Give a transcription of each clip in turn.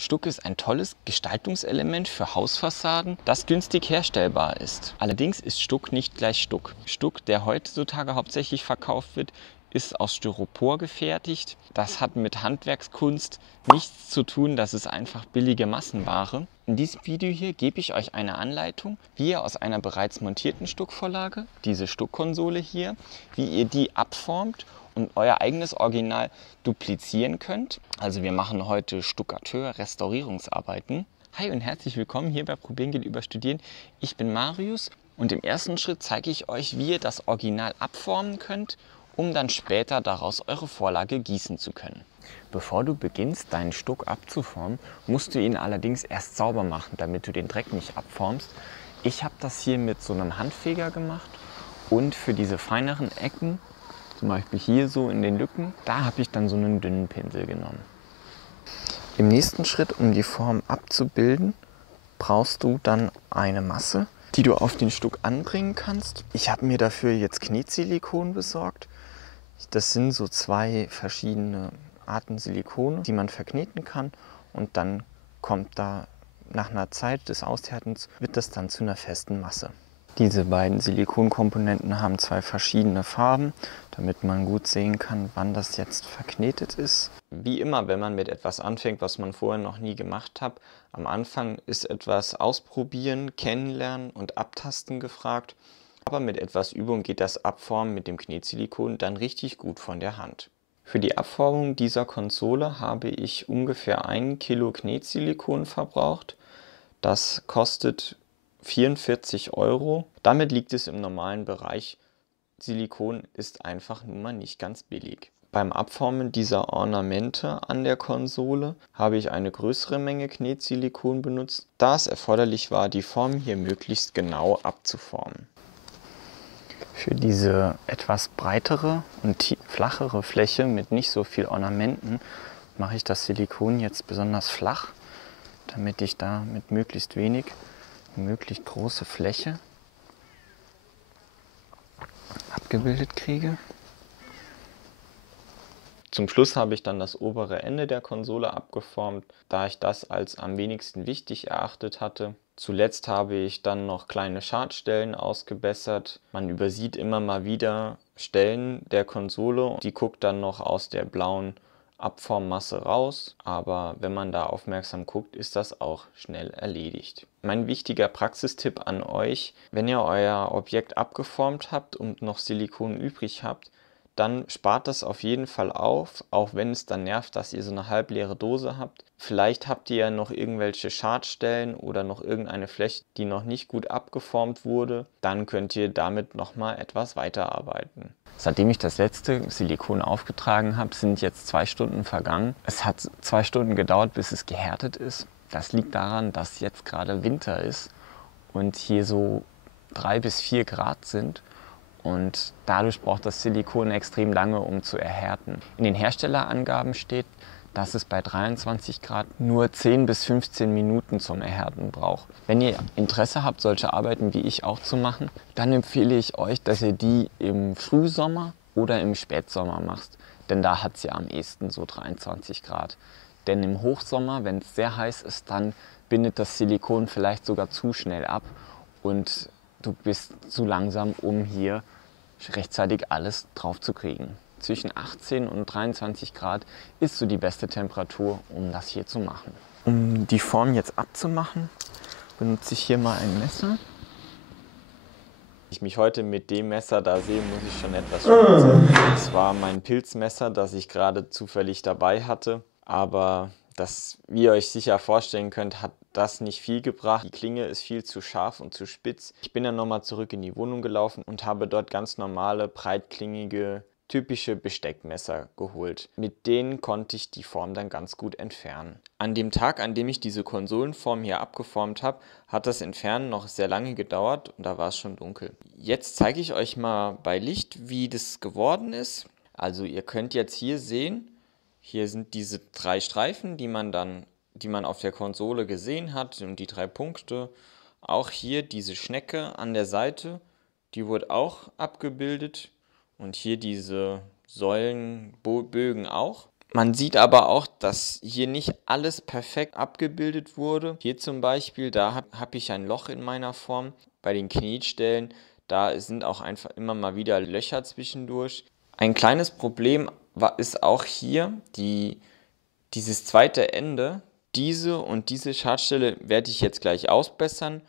Stuck ist ein tolles Gestaltungselement für Hausfassaden, das günstig herstellbar ist. Allerdings ist Stuck nicht gleich Stuck. Stuck, der heutzutage hauptsächlich verkauft wird, ist aus Styropor gefertigt. Das hat mit Handwerkskunst nichts zu tun, das ist einfach billige Massenware. In diesem Video hier gebe ich euch eine Anleitung, wie ihr aus einer bereits montierten Stuckvorlage, diese Stuckkonsole hier, wie ihr die abformt und euer eigenes Original duplizieren könnt. Also wir machen heute Stuckateur-Restaurierungsarbeiten. Hi und herzlich willkommen hier bei Probieren geht über Studieren. Ich bin Marius und im ersten Schritt zeige ich euch, wie ihr das Original abformen könnt, um dann später daraus eure Vorlage gießen zu können. Bevor du beginnst, deinen Stuck abzuformen, musst du ihn allerdings erst sauber machen, damit du den Dreck nicht abformst. Ich habe das hier mit so einem Handfeger gemacht und für diese feineren Ecken, zum Beispiel hier so in den Lücken, da habe ich dann so einen dünnen Pinsel genommen. Im nächsten Schritt, um die Form abzubilden, brauchst du dann eine Masse, die du auf den Stuck anbringen kannst. Ich habe mir dafür jetzt Knetsilikon besorgt. Das sind so zwei verschiedene Arten Silikone, die man verkneten kann, und dann kommt da nach einer Zeit des Aushärtens, wird das dann zu einer festen Masse. Diese beiden Silikonkomponenten haben zwei verschiedene Farben, damit man gut sehen kann, wann das jetzt verknetet ist. Wie immer, wenn man mit etwas anfängt, was man vorher noch nie gemacht hat, am Anfang ist etwas ausprobieren, kennenlernen und abtasten gefragt. Aber mit etwas Übung geht das Abformen mit dem Knetsilikon dann richtig gut von der Hand. Für die Abformung dieser Konsole habe ich ungefähr 1 Kilo Knetsilikon verbraucht. Das kostet 44 €. Damit liegt es im normalen Bereich. Silikon ist einfach nun mal nicht ganz billig. Beim Abformen dieser Ornamente an der Konsole habe ich eine größere Menge Knetsilikon benutzt, da es erforderlich war, die Form hier möglichst genau abzuformen. Für diese etwas breitere und flachere Fläche mit nicht so viel Ornamenten mache ich das Silikon jetzt besonders flach, damit ich da mit möglichst wenig eine möglichst große Fläche abgebildet kriege. Zum Schluss habe ich dann das obere Ende der Konsole abgeformt, da ich das als am wenigsten wichtig erachtet hatte. Zuletzt habe ich dann noch kleine Schadstellen ausgebessert. Man übersieht immer mal wieder Stellen der Konsole, die guckt dann noch aus der blauen Abformmasse raus, aber wenn man da aufmerksam guckt, ist das auch schnell erledigt. Mein wichtiger Praxistipp an euch: Wenn ihr euer Objekt abgeformt habt und noch Silikon übrig habt, dann spart das auf jeden Fall auf, auch wenn es dann nervt, dass ihr so eine halbleere Dose habt. Vielleicht habt ihr ja noch irgendwelche Schadstellen oder noch irgendeine Fläche, die noch nicht gut abgeformt wurde. Dann könnt ihr damit nochmal etwas weiterarbeiten. Seitdem ich das letzte Silikon aufgetragen habe, sind jetzt 2 Stunden vergangen. Es hat 2 Stunden gedauert, bis es gehärtet ist. Das liegt daran, dass jetzt gerade Winter ist und hier so 3 bis 4 Grad sind. Und dadurch braucht das Silikon extrem lange, um zu erhärten. In den Herstellerangaben steht, dass es bei 23 Grad nur 10 bis 15 Minuten zum Erhärten braucht. Wenn ihr Interesse habt, solche Arbeiten wie ich auch zu machen, dann empfehle ich euch, dass ihr die im Frühsommer oder im Spätsommer macht. Denn da hat es ja am ehesten so 23 Grad. Denn im Hochsommer, wenn es sehr heiß ist, dann bindet das Silikon vielleicht sogar zu schnell ab und du bist zu langsam, um hier rechtzeitig alles drauf zu kriegen. Zwischen 18 und 23 Grad ist so die beste Temperatur, um das hier zu machen. Um die Form jetzt abzumachen, benutze ich hier mal ein Messer. Wenn ich mich heute mit dem Messer da sehe, muss ich schon etwas schmunzeln. Das war mein Pilzmesser, das ich gerade zufällig dabei hatte, aber das, wie ihr euch sicher vorstellen könnt, hat das nicht viel gebracht. Die Klinge ist viel zu scharf und zu spitz. Ich bin dann nochmal zurück in die Wohnung gelaufen und habe dort ganz normale, breitklingige, typische Besteckmesser geholt. Mit denen konnte ich die Form dann ganz gut entfernen. An dem Tag, an dem ich diese Konsolenform hier abgeformt habe, hat das Entfernen noch sehr lange gedauert und da war es schon dunkel. Jetzt zeige ich euch mal bei Licht, wie das geworden ist. Also ihr könnt jetzt hier sehen, hier sind diese 3 Streifen, die man auf der Konsole gesehen hat, und die 3 Punkte. Auch hier diese Schnecke an der Seite, die wurde auch abgebildet. Und hier diese Säulenbögen auch. Man sieht aber auch, dass hier nicht alles perfekt abgebildet wurde. Hier zum Beispiel, da habe ich ein Loch in meiner Form. Bei den Knietstellen, da sind auch einfach immer mal wieder Löcher zwischendurch. Ein kleines Problem ist auch hier dieses zweite Ende. Diese und diese Schadstelle werde ich jetzt gleich ausbessern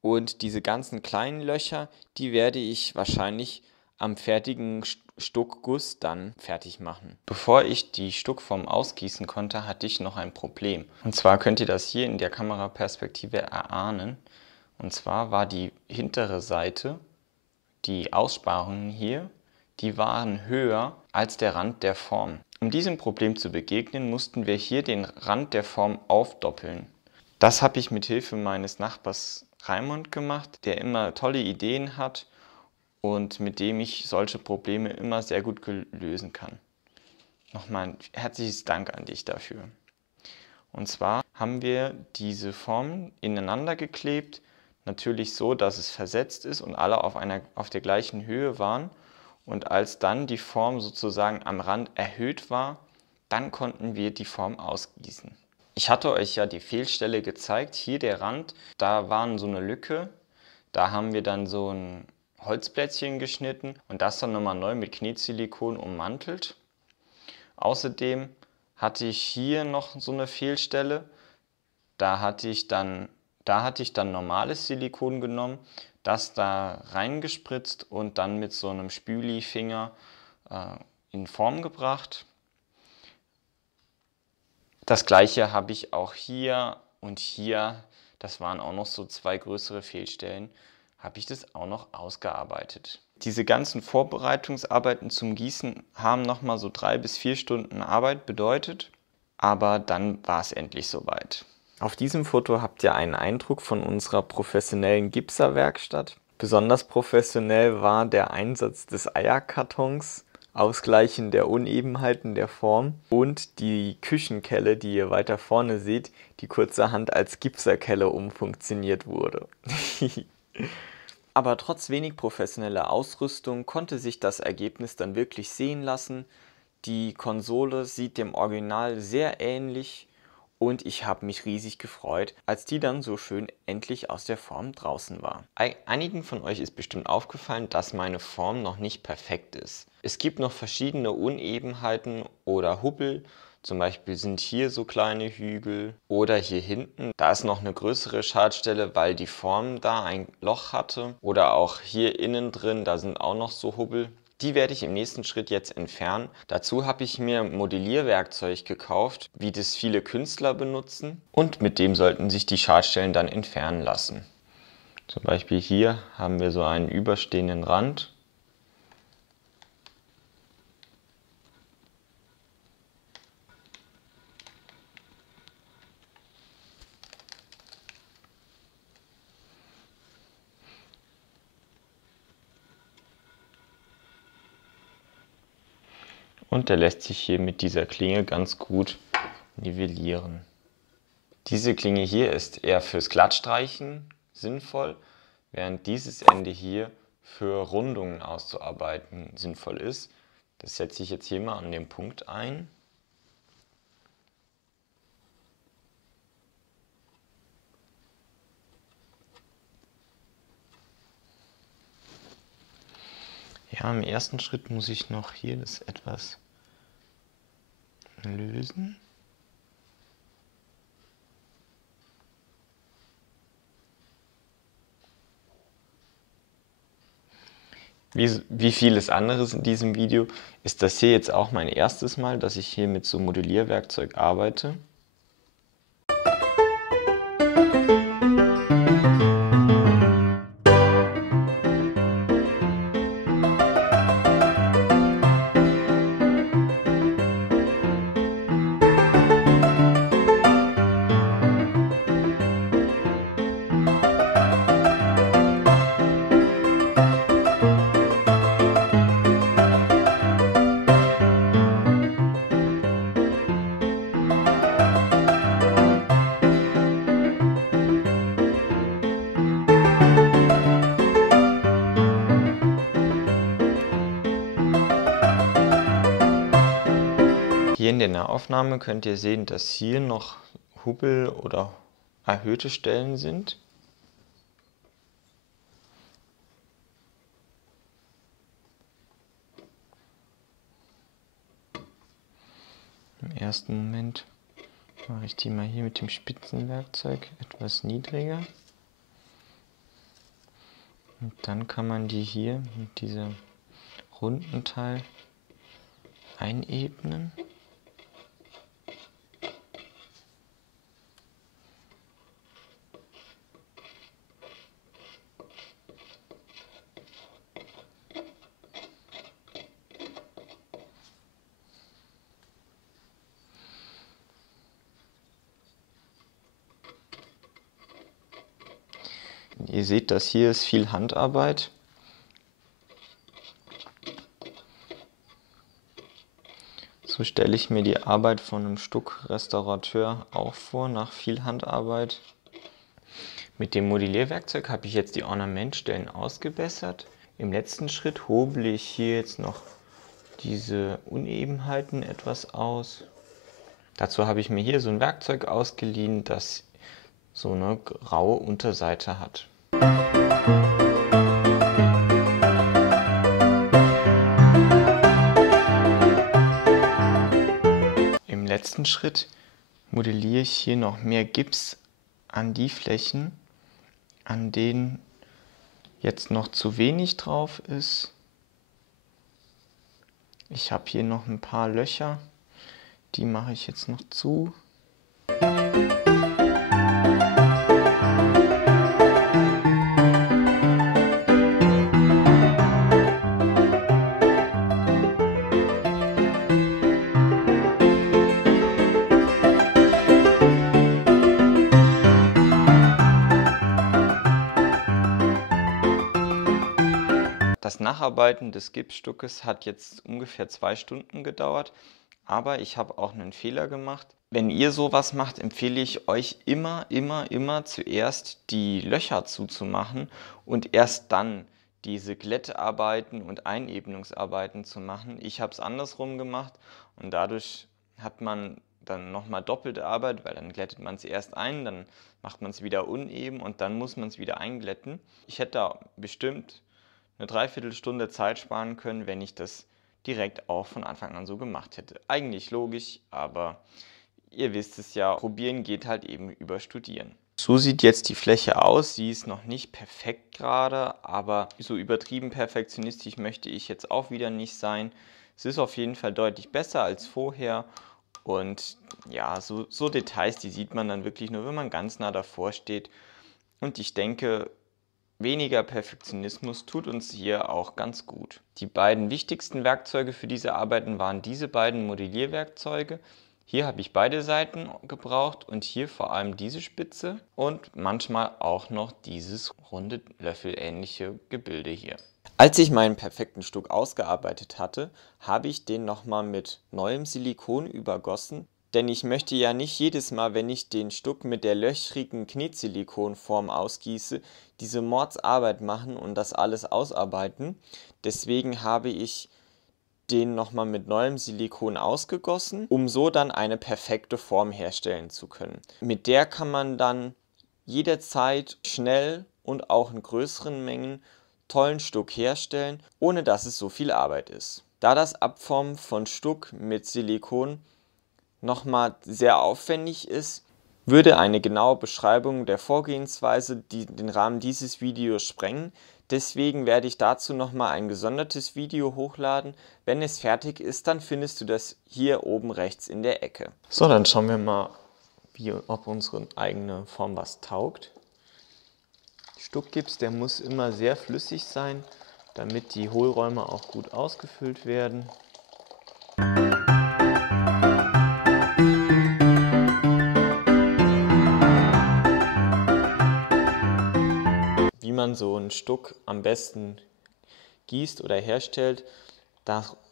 und diese ganzen kleinen Löcher, die werde ich wahrscheinlich am fertigen Stuckguss dann fertig machen. Bevor ich die Stuckform ausgießen konnte, hatte ich noch ein Problem. Und zwar könnt ihr das hier in der Kameraperspektive erahnen. Und zwar war die hintere Seite, die Aussparungen hier, die waren höher als der Rand der Form. Um diesem Problem zu begegnen, mussten wir hier den Rand der Form aufdoppeln. Das habe ich mit Hilfe meines Nachbars Raimund gemacht, der immer tolle Ideen hat und mit dem ich solche Probleme immer sehr gut lösen kann. Nochmal ein herzliches Dank an dich dafür. Und zwar haben wir diese Formen ineinander geklebt, natürlich so, dass es versetzt ist und alle auf der gleichen Höhe waren. Und als dann die Form sozusagen am Rand erhöht war, dann konnten wir die Form ausgießen. Ich hatte euch ja die Fehlstelle gezeigt, hier der Rand, da war so eine Lücke, da haben wir dann so ein Holzplättchen geschnitten und das dann nochmal neu mit Knetsilikon ummantelt. Außerdem hatte ich hier noch so eine Fehlstelle, da hatte ich dann normales Silikon genommen, das da reingespritzt und dann mit so einem Spülifinger in Form gebracht. Das gleiche habe ich auch hier und hier, das waren auch noch so zwei größere Fehlstellen, habe ich das auch noch ausgearbeitet. Diese ganzen Vorbereitungsarbeiten zum Gießen haben nochmal so 3 bis 4 Stunden Arbeit bedeutet, aber dann war es endlich soweit. Auf diesem Foto habt ihr einen Eindruck von unserer professionellen Gipserwerkstatt. Besonders professionell war der Einsatz des Eierkartons, Ausgleichen der Unebenheiten der Form und die Küchenkelle, die ihr weiter vorne seht, die kurzerhand als Gipserkelle umfunktioniert wurde. Aber trotz wenig professioneller Ausrüstung konnte sich das Ergebnis dann wirklich sehen lassen. Die Konsole sieht dem Original sehr ähnlich und ich habe mich riesig gefreut, als die dann so schön endlich aus der Form draußen war. Einigen von euch ist bestimmt aufgefallen, dass meine Form noch nicht perfekt ist. Es gibt noch verschiedene Unebenheiten oder Hubbel. Zum Beispiel sind hier so kleine Hügel oder hier hinten, da ist noch eine größere Schadstelle, weil die Form da ein Loch hatte. Oder auch hier innen drin, da sind auch noch so Hubbel. Die werde ich im nächsten Schritt jetzt entfernen. Dazu habe ich mir Modellierwerkzeug gekauft, wie das viele Künstler benutzen. Und mit dem sollten sich die Schadstellen dann entfernen lassen. Zum Beispiel hier haben wir so einen überstehenden Rand. Und der lässt sich hier mit dieser Klinge ganz gut nivellieren. Diese Klinge hier ist eher fürs Glattstreichen sinnvoll, während dieses Ende hier für Rundungen auszuarbeiten sinnvoll ist. Das setze ich jetzt hier mal an den Punkt ein. Ja, im ersten Schritt muss ich noch hier das etwas lösen. Wie vieles anderes in diesem Video ist das hier jetzt auch mein erstes Mal, dass ich hier mit so Modellierwerkzeug arbeite. in der Aufnahme könnt ihr sehen, dass hier noch Hubbel oder erhöhte Stellen sind. Im ersten Moment mache ich die mal hier mit dem Spitzenwerkzeug etwas niedriger. Und dann kann man die hier mit diesem runden Teil einebnen. Ihr seht, dass hier ist viel Handarbeit. So stelle ich mir die Arbeit von einem Stuckrestaurateur auch vor, nach viel Handarbeit. Mit dem Modellierwerkzeug habe ich jetzt die Ornamentstellen ausgebessert. Im letzten Schritt hobele ich hier jetzt noch diese Unebenheiten etwas aus. Dazu habe ich mir hier so ein Werkzeug ausgeliehen, das so eine graue Unterseite hat. Im letzten Schritt modelliere ich hier noch mehr Gips an die Flächen, an denen jetzt noch zu wenig drauf ist. Ich habe hier noch ein paar Löcher, die mache ich jetzt noch zu. Das Nacharbeiten des Gipsstuckes hat jetzt ungefähr 2 Stunden gedauert, aber ich habe auch einen Fehler gemacht. Wenn ihr sowas macht, empfehle ich euch immer zuerst die Löcher zuzumachen und erst dann diese Glättarbeiten und Einebnungsarbeiten zu machen. Ich habe es andersrum gemacht und dadurch hat man dann nochmal doppelte Arbeit, weil dann glättet man es erst ein, dann macht man es wieder uneben und dann muss man es wieder einglätten. Ich hätte da bestimmt eine Dreiviertelstunde Zeit sparen können, wenn ich das direkt auch von Anfang an so gemacht hätte. Eigentlich logisch, aber ihr wisst es ja, probieren geht halt eben über Studieren. So sieht jetzt die Fläche aus. Sie ist noch nicht perfekt gerade, aber so übertrieben perfektionistisch möchte ich jetzt auch wieder nicht sein. Es ist auf jeden Fall deutlich besser als vorher und ja, so Details, die sieht man dann wirklich nur, wenn man ganz nah davor steht. Und ich denke, weniger Perfektionismus tut uns hier auch ganz gut. Die beiden wichtigsten Werkzeuge für diese Arbeiten waren diese beiden Modellierwerkzeuge. Hier habe ich beide Seiten gebraucht und hier vor allem diese Spitze und manchmal auch noch dieses runde löffelähnliche Gebilde hier. Als ich meinen perfekten Stuck ausgearbeitet hatte, habe ich den nochmal mit neuem Silikon übergossen. Denn ich möchte ja nicht jedes Mal, wenn ich den Stuck mit der löchrigen Knetsilikonform ausgieße, diese Mordsarbeit machen und das alles ausarbeiten. Deswegen habe ich den nochmal mit neuem Silikon ausgegossen, um so dann eine perfekte Form herstellen zu können. Mit der kann man dann jederzeit schnell und auch in größeren Mengen tollen Stuck herstellen, ohne dass es so viel Arbeit ist. Da das Abformen von Stuck mit Silikon nochmal sehr aufwendig ist, würde eine genaue Beschreibung der Vorgehensweise den Rahmen dieses Videos sprengen. Deswegen werde ich dazu nochmal ein gesondertes Video hochladen. Wenn es fertig ist, dann findest du das hier oben rechts in der Ecke. So, dann schauen wir mal, ob unsere eigene Form was taugt. Stuckgips, der muss immer sehr flüssig sein, damit die Hohlräume auch gut ausgefüllt werden. Wie man so einen Stuck am besten gießt oder herstellt,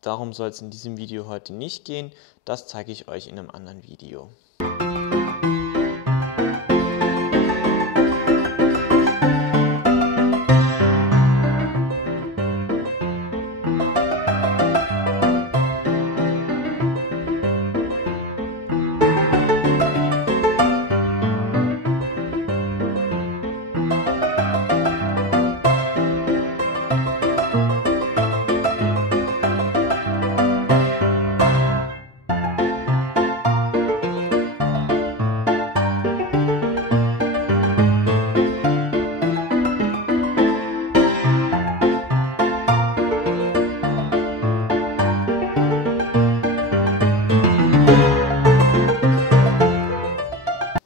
darum soll es in diesem Video heute nicht gehen. Das zeige ich euch in einem anderen Video.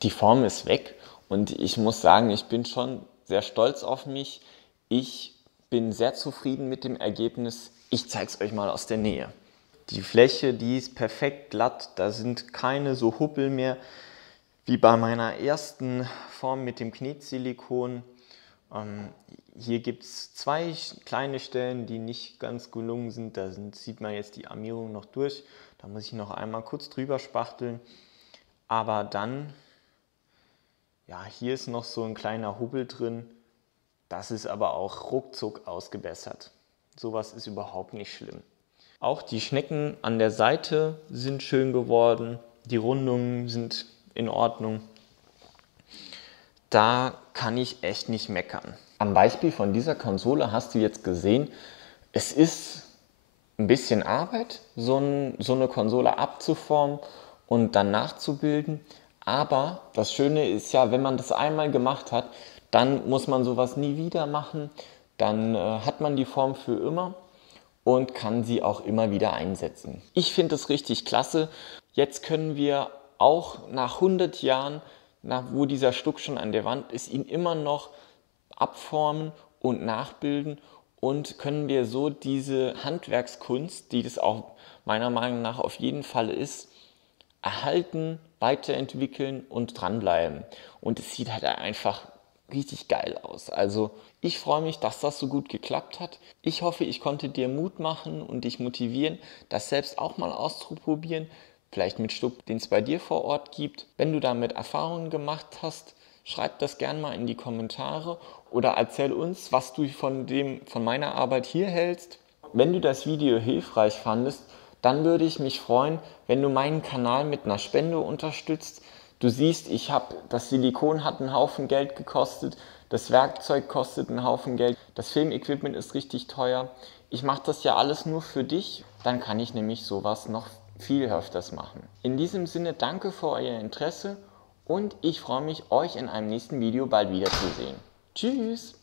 Die Form ist weg und ich muss sagen, ich bin schon sehr stolz auf mich. Ich bin sehr zufrieden mit dem Ergebnis. Ich zeige es euch mal aus der Nähe. Die Fläche, die ist perfekt glatt, da sind keine so Huppel mehr wie bei meiner ersten Form mit dem Knetsilikon. Hier gibt es zwei kleine Stellen, die nicht ganz gelungen sind. Sieht man jetzt die Armierung noch durch. Da muss ich noch einmal kurz drüber spachteln. Aber dann, ja, hier ist noch so ein kleiner Hubbel drin. Das ist aber auch ruckzuck ausgebessert. Sowas ist überhaupt nicht schlimm. Auch die Schnecken an der Seite sind schön geworden. Die Rundungen sind in Ordnung. Da kann ich echt nicht meckern. Am Beispiel von dieser Konsole hast du jetzt gesehen, es ist ein bisschen Arbeit, so eine Konsole abzuformen und dann nachzubilden. Aber das Schöne ist ja, wenn man das einmal gemacht hat, dann muss man sowas nie wieder machen. Dann hat man die Form für immer und kann sie auch immer wieder einsetzen. Ich finde es richtig klasse. Jetzt können wir auch nach 100 Jahren, wo dieser Stuck schon an der Wand ist, ihn immer noch abformen und nachbilden und können wir so diese Handwerkskunst, die das auch meiner Meinung nach auf jeden Fall ist, erhalten, weiterentwickeln und dranbleiben. Und es sieht halt einfach richtig geil aus. Also ich freue mich, dass das so gut geklappt hat. Ich hoffe, ich konnte dir Mut machen und dich motivieren, das selbst auch mal auszuprobieren. Vielleicht mit Stuck, den es bei dir vor Ort gibt. Wenn du damit Erfahrungen gemacht hast, schreib das gerne mal in die Kommentare oder erzähl uns, was du von meiner Arbeit hier hältst. Wenn du das Video hilfreich fandest, dann würde ich mich freuen, wenn du meinen Kanal mit einer Spende unterstützt. Du siehst, das Silikon hat einen Haufen Geld gekostet, das Werkzeug kostet einen Haufen Geld, das Filmequipment ist richtig teuer. Ich mache das ja alles nur für dich, dann kann ich nämlich sowas noch viel öfters machen. In diesem Sinne, danke für euer Interesse und ich freue mich, euch in einem nächsten Video bald wiederzusehen. Tschüss!